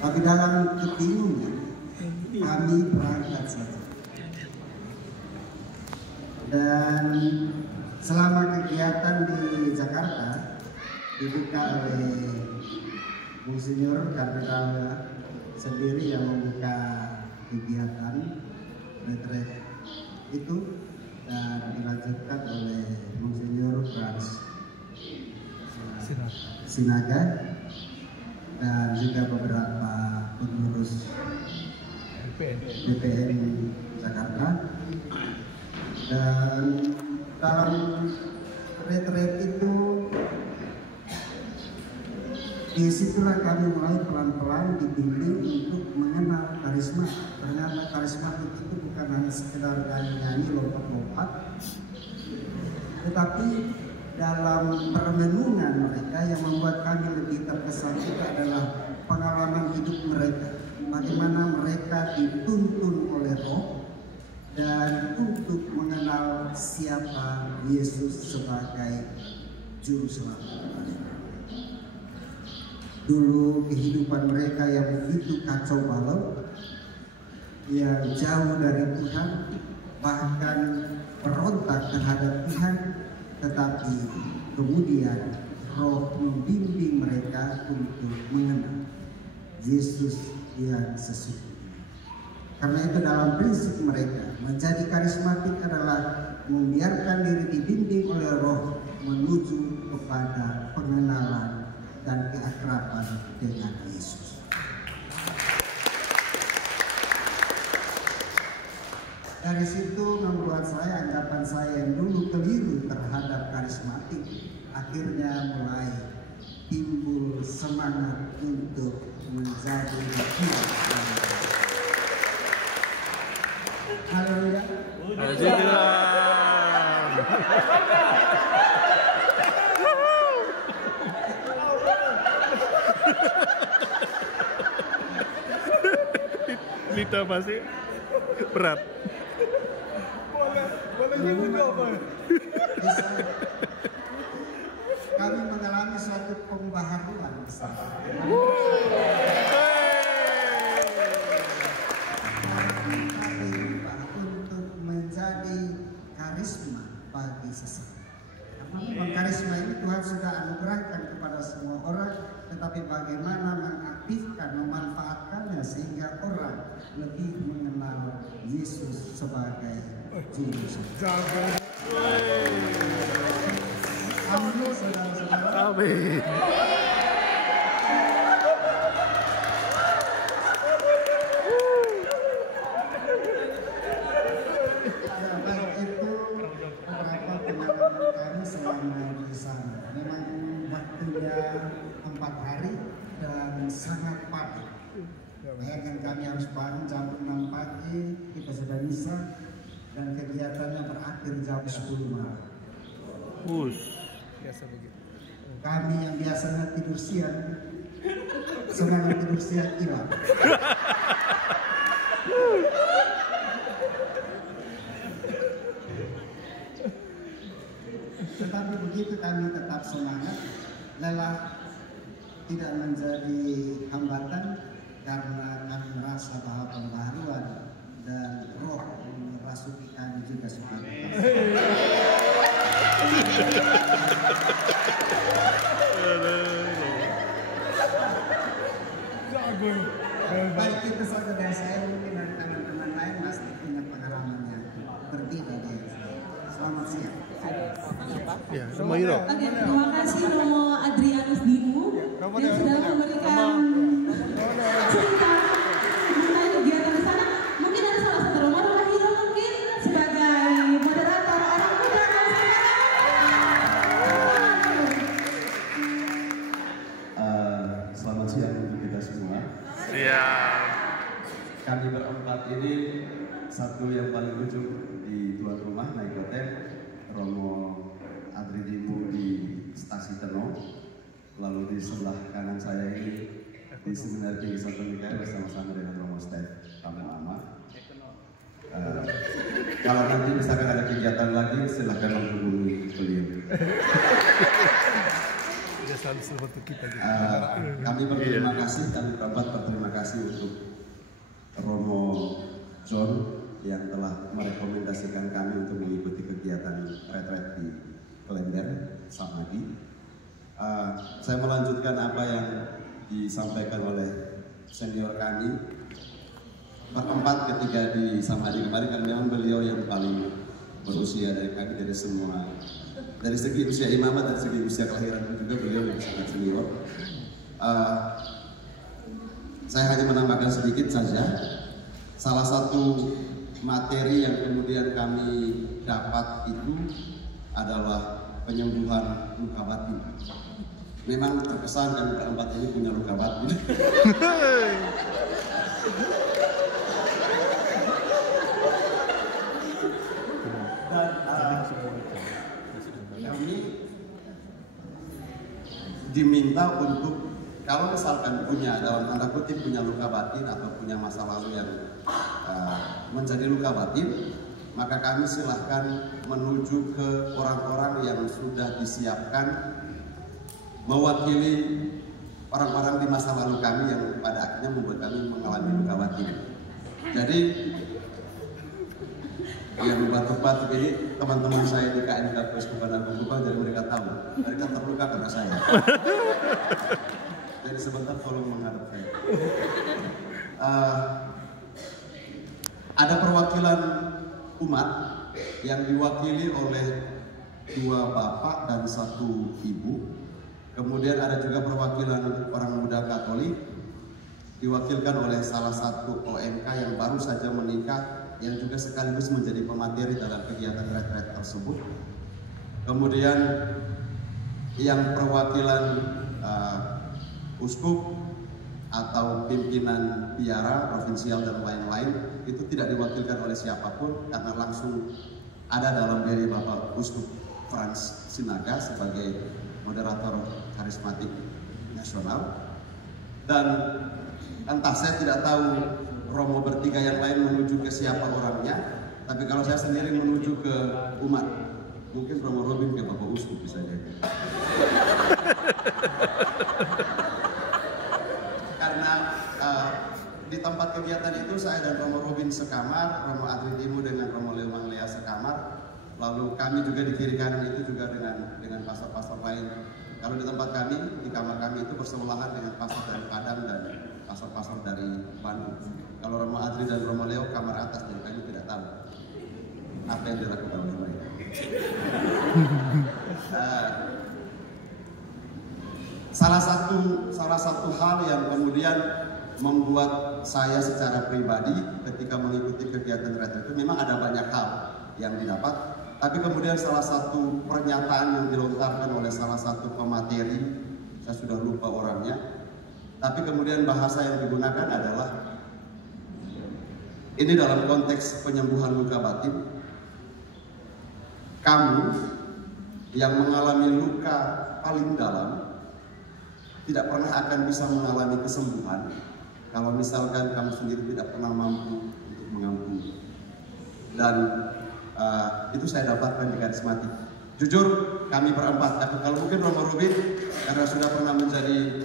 Tapi dalam kebingungan kami berangkat saja. Dan selama kegiatan di Jakarta dibuka oleh Monsinyur Kardinal sendiri yang membuka kegiatan retret itu dan dilanjutkan oleh Monsinyur Frans Sinaga dan juga beberapa pengurus DPN Jakarta. Dan dalam retret itu disitulah kami mulai pelan-pelan dibimbing untuk mengenal karisma. Ternyata karisma itu bukan hanya sekedar nyanyi lompat-lompat, tetapi dalam permenungan mereka yang membuat kami lebih terkesan itu adalah pengalaman hidup mereka, bagaimana mereka dituntun oleh Roh dan untuk mengenal siapa Yesus sebagai Juru Selamat. Dulu kehidupan mereka yang begitu kacau balau, yang jauh dari Tuhan, bahkan berontak terhadap Tuhan, tetapi kemudian Roh membimbing mereka untuk mengenal Yesus yang sesungguhnya. Karena itu dalam prinsip mereka menjadi karismatik adalah membiarkan diri dibimbing oleh Roh menuju kepada pengenalan dan keakraban dengan Yesus. Dari situ membuat saya, anggapan saya yang dulu keliru terhadap karismatik, akhirnya mulai timbul semangat untuk menjadi bagian. Haleluya. Lita masih berat. Boleh juga apa? Kami mengalami suatu pembaharuan bersama. Untuk menjadi karisma bagi sesama. Karena memang karisma ini Tuhan sudah anugerahkan kepada semua orang, tetapi bagaimana mengaktifkan, memanfaatkannya sehingga orang lebih mengenal Yesus sebagai Juru Selamat. Amin, saudara-saudara. Amin. Memang waktunya 4 hari dan sangat padat. Bayangkan kami harus bangun jam 6 pagi, kita sudah misa dan kegiatannya berakhir jam 10 malam. Biasa begitu. Kami yang biasanya tidur siang, semangat tidur siang hilang. Tetapi begitu kami tetap semangat, lelah tidak menjadi hambatan karena kami merasa bahwa pembaharuan dan Roh merasuki kami juga semangat. Baik itu saja dari saya, mungkin dari teman-teman lain pasti punya pengalaman yang berbeda dari saya. Selamat siang. Ya, Romo Hiro. Oke, terima kasih Romo Adrianus Dimu yang sudah memberikan cerita mengenai kegiatan di sana. Mungkin ada salah satu Romo Hiro mungkin sebagai moderator anak muda dan Selamat siang untuk kita semua. Siap. Kami berempat ini satu yang paling ujung di tuan rumah naik hotel, Romo Adri Dimu di Stasi Teno, lalu di sebelah kanan saya ini di Seminari Tinggi Santo Mikael bersama-sama dengan Romo Stef Tamu Ahmad. Kalau nanti misalkan ada kegiatan lagi silahkan menghubungi beliau. selalu seperti kita gitu. Kami berterima kasih, kami berterima kasih untuk Romo John yang telah merekomendasikan kami untuk mengikuti kegiatan retret di Klender Samadhi. Saya melanjutkan apa yang disampaikan oleh senior kami berempat ketika di Samadhi kemarin, kan memang beliau yang paling berusia dari kami, dari semua, dari segi usia imamat, dari segi usia kelahiran juga beliau yang sangat senior. Saya hanya menambahkan sedikit saja. Salah satu materi yang kemudian kami dapat itu adalah penyembuhan luka batin. Memang terkesan kami berempat ini punya luka batin. Dan kami diminta untuk, kalau misalkan punya, dalam tanda kutip punya luka batin atau punya masa lalu yang menjadi luka batin, maka kami silahkan menuju ke orang-orang yang sudah disiapkan mewakili orang-orang di masa lalu kami yang pada akhirnya membuat kami mengalami luka batin. Jadi yang batuk-batuk ini teman-teman saya di KNK Keuskupan Agung Kupang, jadi mereka tahu mereka terluka karena saya. Jadi sebentar tolong menghadap saya. Ada perwakilan umat yang diwakili oleh 2 bapak dan 1 ibu. Kemudian ada juga perwakilan orang muda Katolik diwakilkan oleh salah satu OMK yang baru saja menikah, yang juga sekaligus menjadi pemateri dalam kegiatan retret tersebut. Kemudian yang perwakilan uskup atau pimpinan biara provinsial dan lain-lain itu tidak diwakilkan oleh siapapun, karena langsung ada dalam diri Bapak Uskup Frans Sinaga sebagai moderator karismatik nasional. Dan entah, saya tidak tahu Romo bertiga yang lain menuju ke siapa orangnya, tapi kalau saya sendiri menuju ke umat, mungkin Romo Robin ke Bapak Uskup bisa jadi. Karena di tempat kegiatan itu saya dan Romo Robin sekamar, Romo Adri Dimu dengan Romo Leo Manglea sekamar, lalu kami juga di kiri kanan itu juga dengan pastor-pastor lain. Kalau di tempat kami, di kamar kami itu bersebelahan dengan pastor dari Padang dan pastor-pastor dari Bandung. Kalau Romo Adri dan Romo Leo kamar atas, dan kami tidak tahu apa yang dilakukan oleh mereka. Salah satu hal yang kemudian membuat saya secara pribadi ketika mengikuti kegiatan retret itu, memang ada banyak hal yang didapat, tapi kemudian salah satu pernyataan yang dilontarkan oleh salah satu pemateri, saya sudah lupa orangnya, tapi kemudian bahasa yang digunakan adalah, ini dalam konteks penyembuhan luka batin, kamu yang mengalami luka paling dalam tidak pernah akan bisa mengalami kesembuhan kalau misalkan kamu sendiri tidak pernah mampu untuk mengampuni. Dan itu saya dapatkan di karismatik. Jujur kami berempat, kalau mungkin Romo Rubin karena sudah pernah menjadi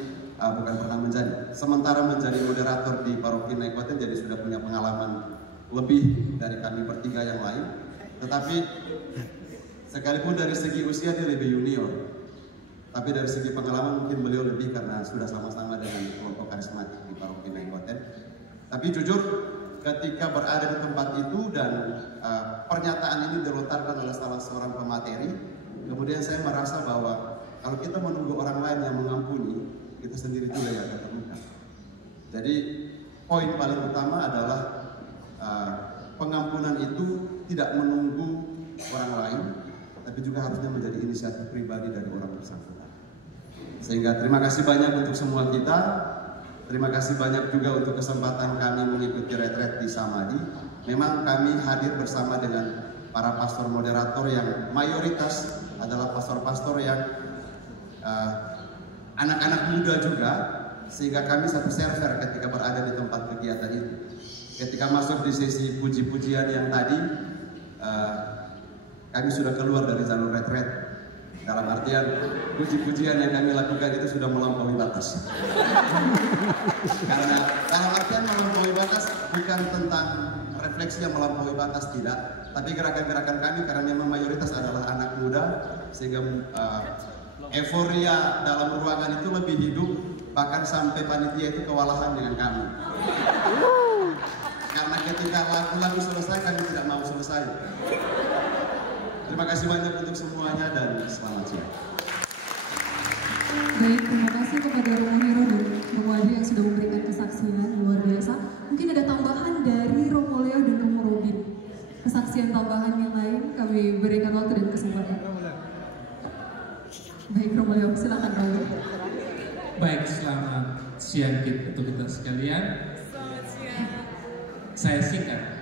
sementara menjadi moderator di Paroki Naikoten, jadi sudah punya pengalaman lebih dari kami bertiga yang lain. Tetapi sekalipun dari segi usia dia lebih junior, tapi dari segi pengalaman mungkin beliau lebih karena sudah sama-sama dengan kelompok karismatik di Paroki Naikoten. Tapi jujur ketika berada di tempat itu dan pernyataan ini dilontarkan oleh salah seorang pemateri, kemudian saya merasa bahwa kalau kita menunggu orang lain yang mengampuni, kita sendiri juga yang akan terluka. Jadi poin paling utama adalah pengampunan itu tidak menunggu orang lain, tapi juga harusnya menjadi inisiatif pribadi dari orang bersangkutan. Sehingga terima kasih banyak untuk semua kita. Terima kasih banyak juga untuk kesempatan kami mengikuti retret di Samadhi. Memang kami hadir bersama dengan para pastor moderator yang mayoritas adalah pastor-pastor yang anak-anak muda juga, sehingga kami satu server ketika berada di tempat kegiatan itu. Ketika masuk di sesi puji-pujian yang tadi, kami sudah keluar dari jalur retret. Dalam artian puji-pujian yang kami lakukan itu sudah melampaui batas. Karena dalam artian melampaui batas bukan tentang refleksi yang melampaui batas, tidak. Tapi gerakan-gerakan kami karena memang mayoritas adalah anak muda, sehingga euforia dalam ruangan itu lebih hidup, bahkan sampai panitia itu kewalahan dengan kami. Karena ketika lagu-lagu selesai, kami tidak mau selesai. Terima kasih banyak untuk semuanya dan selamat siang. Baik, terima kasih kepada Romo Hiro dan Romo Adri yang sudah memberikan kesaksian luar biasa. Mungkin ada tambahan dari Romo Leo dan Romo Robin. Kesaksian tambahan yang lain kami berikan waktu dan kesempatan. Baik, Romo Leo, silakan Romo. Baik, selamat siang untuk kita sekalian. Saya singkat.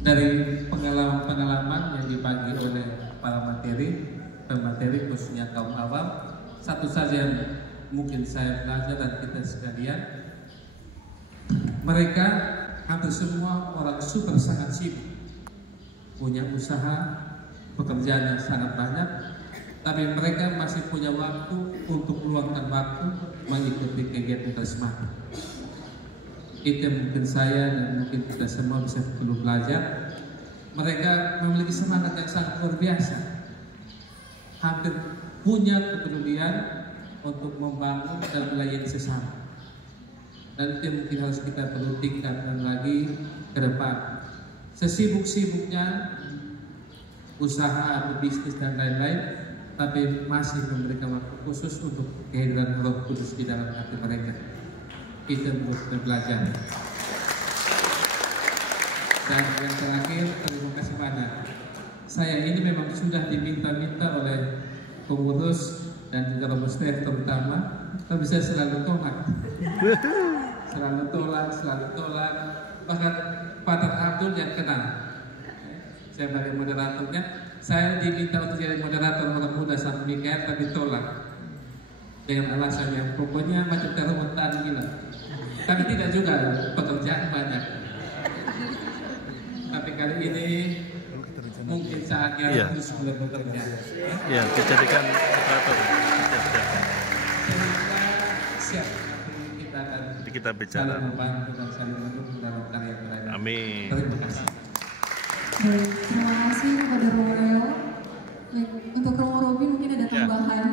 Dari pengalaman yang dibagi oleh para pemateri khususnya kaum awam, satu saja yang mungkin saya belajar dan kita sekalian, mereka hampir semua orang super sangat sibuk, punya usaha, pekerjaan yang sangat banyak, tapi mereka masih punya waktu untuk meluangkan waktu mengikuti kegiatan karismatik. Itu mungkin saya dan mungkin kita semua bisa perlu belajar. Mereka memiliki semangat yang sangat luar biasa, hampir punya kepedulian untuk membangun dan melayani sesama. Dan itu mungkin harus kita perlu tingkatkan lagi ke depan. Sesibuk-sibuknya usaha atau bisnis dan lain-lain, tapi masih memberikan waktu khusus untuk kehadiran Roh Kudus di dalam hati mereka. Kita perlu belajar. Dan yang terakhir, terima kasih banyak. Saya ini memang sudah diminta-minta oleh pengurus dan juga Romo Stef terutama, tapi saya selalu tolak. Selalu tolak. Bahkan Pater Abdul yang kenal. Saya sebagai moderatornya, saya diminta untuk jadi moderator orang muda Santo Mikael, tapi tolak. Dengan alasan yang pokoknya macam kerumutan gila. Tapi tidak juga, pekerjaan banyak. Tapi kali ini mungkin saatnya harus mulai bekerja. Iya, dijadikan operator. Siap. Kita bicara. Saling membantu dan saling mendukung dalam karya berada. Amin. Terima kasih. Baik, terima kasih kepada Romo Leo. Baik, untuk Romo Robin mungkin ada tambahan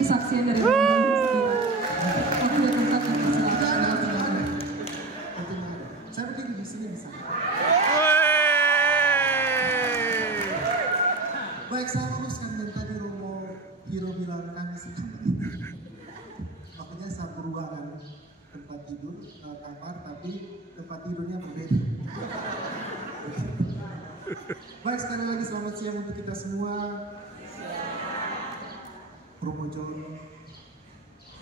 kesaksian dari Romo Robin. Aku sudah tempat yang silakan. Saya berdiri di sini bisa. Baik, saya luruskan dari tadi Romo Hiro bilang kami sendiri. Makanya satu ruangan tempat tidur, kamar, tapi tempat tidurnya berbeda. Baik, sekali lagi selamat siang untuk kita semua. Romo John,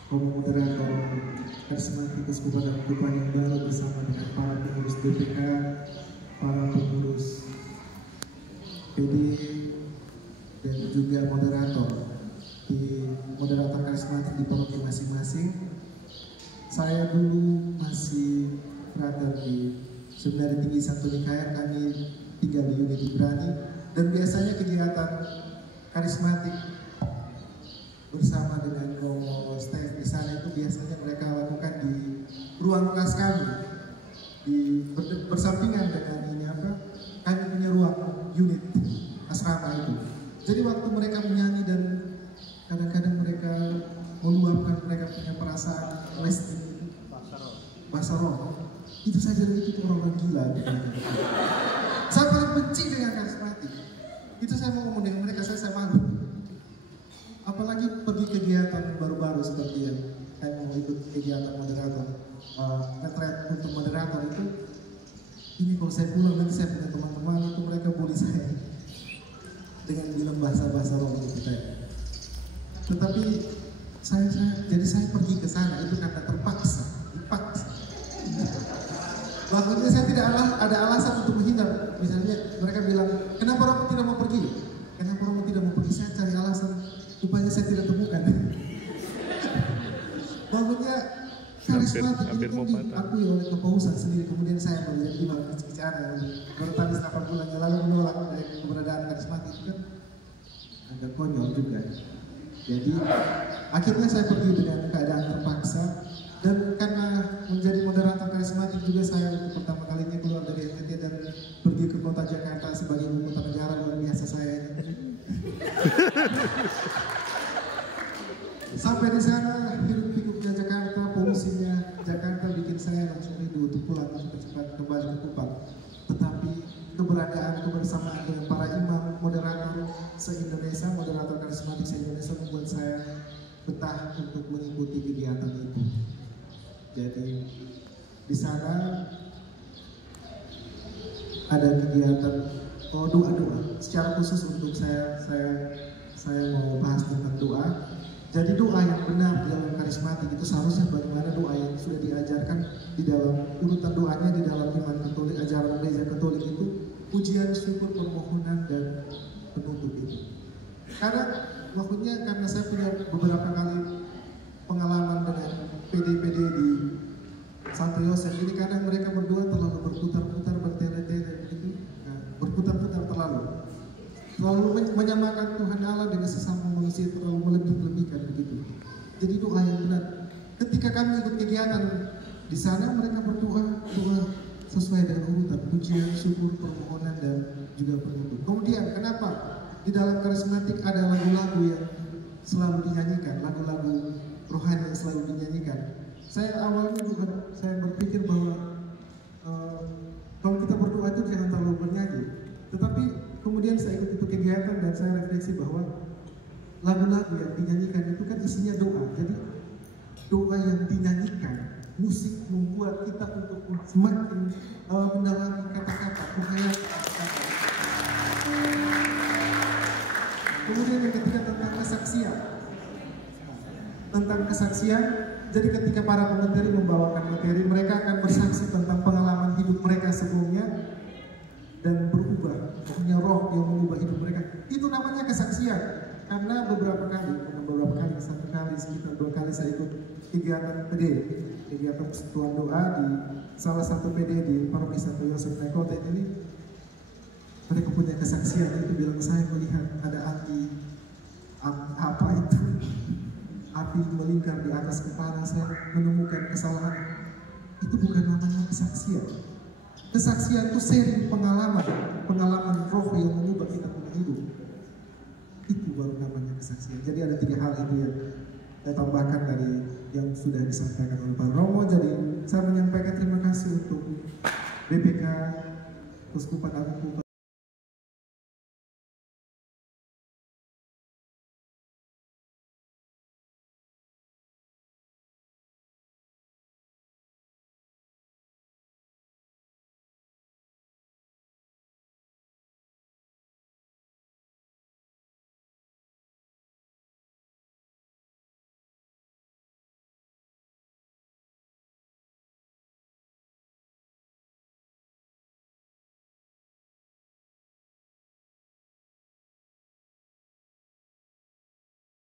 Romo moderator karismatikus Kabupaten Tuban yang baru bersama dengan para pengurus DPK, para pengurus PD, dan juga moderator karismatik di paroki masing-masing. Saya dulu masih berada di Seminari Tinggi Santo Mikael, kami tinggal di unit Ibrani, dan biasanya kegiatan karismatik bersama dengan Romo Stef di sana itu biasanya mereka lakukan di ruang kelas kami, bersampingan dengan kami punya ruang unit asrama itu. Jadi waktu mereka menyanyi dan kadang-kadang mereka meluapkan mereka punya perasaan bahasa roh, itu saja itu orang gila. Saya paling benci dengan karismatik. Itu saya mau ngomong dengan mereka, saya malu. Apalagi pergi kegiatan baru-baru seperti yang saya mau ikut kegiatan moderator, retret untuk moderator itu. Ini kalau saya pulang nanti saya punya teman-teman itu mereka bully saya dengan bilang bahasa-bahasa roh kita. Tetapi saya pergi ke sana itu karena terpaksa, dipaksa. Waktu itu saya tidak ada alasan untuk menghindar. Misalnya mereka bilang, kenapa Romo tidak mau pergi? Kenapa Romo tidak mau pergi? Saya cari alasan, rupanya saya tidak temukan. Bahkan karismatik hampir ini mau kan patah. diakui oleh kepausan sendiri. Kemudian saya menjadi imam bicara yang bertani 8 bulan yang lalu menolak dari keberadaan karismatik itu kan agak konyol juga. Jadi akhirnya saya pergi dengan keadaan terpaksa, dan karena menjadi moderator karismatik juga saya untuk pertama kalinya keluar dari NTT dan pergi ke kota Jakarta sebagai ibu kota negara. Luar biasa saya. Sampai di sana hidup pikuknya Jakarta, polusinya Jakarta bikin saya langsung rindu untuk pulang cepat-cepat kembali ke Kupang. Tetapi kebersamaan dengan para imam, moderator se-Indonesia, moderator karismatik se-Indonesia membuat saya betah untuk mengikuti kegiatan itu. Jadi di sana ada kegiatan doa-doa secara khusus untuk saya mau bahas tentang doa. Jadi doa yang benar di dalam karismatik itu seharusnya bagaimana doa yang sudah diajarkan di dalam urutan doanya di dalam iman Katolik, ajaran gereja Katolik itu pujian, syukur, permohonan, dan penutup itu. Karena saya punya beberapa kali pengalaman dengan PD-PD di Santo Yosef ini, kadang mereka berdua terlalu berputar-putar, bertele-tele begitu, berputar-putar terlalu menyamakan Tuhan Allah dengan sesama manusia, terlalu melebih-lebihkan begitu. Jadi doa yang benar. Ketika kami ikut kegiatan di sana, mereka berdoa sesuai dengan urutan pujian, syukur, permohonan, dan juga penutup. Kemudian kenapa di dalam karismatik ada lagu-lagu yang selalu dinyanyikan, lagu-lagu rohani yang selalu dinyanyikan? Saya awalnya juga saya berpikir bahwa kalau kita berdoa itu jangan terlalu bernyanyi. Tetapi kemudian saya ikut itu kegiatan dan saya refleksi bahwa lagu-lagu yang dinyanyikan itu kan isinya doa. Jadi doa yang dinyanyikan, musik membuat kita untuk semakin mendalami kata-kata, menghayati kata-kata. Kemudian yang ketiga tentang kesaksian. Tentang kesaksian, jadi ketika para pemateri membawakan materi, mereka akan bersaksi tentang pengalaman hidup mereka sebelumnya dan berubah, punya roh yang mengubah hidup mereka. Itu namanya kesaksian. Karena beberapa kali, satu kali, sekitar 2 kali saya ikut kegiatan PD, kegiatan persekutuan doa di salah satu PD di Paroki Santo Yosef Naikoten ini. Mereka punya kesaksian, itu bilang saya melihat ada api melingkar di atas kepala saya, menemukan kesalahan. Itu bukan namanya kesaksian. Kesaksian itu sering pengalaman roh yang mengubah kita punya hidup. Itu baru namanya kesaksian. Jadi ada 3 hal itu yang saya tambahkan dari yang sudah disampaikan oleh Pak Romo. Jadi saya menyampaikan terima kasih untuk BPK Keuskupan Agung Kupang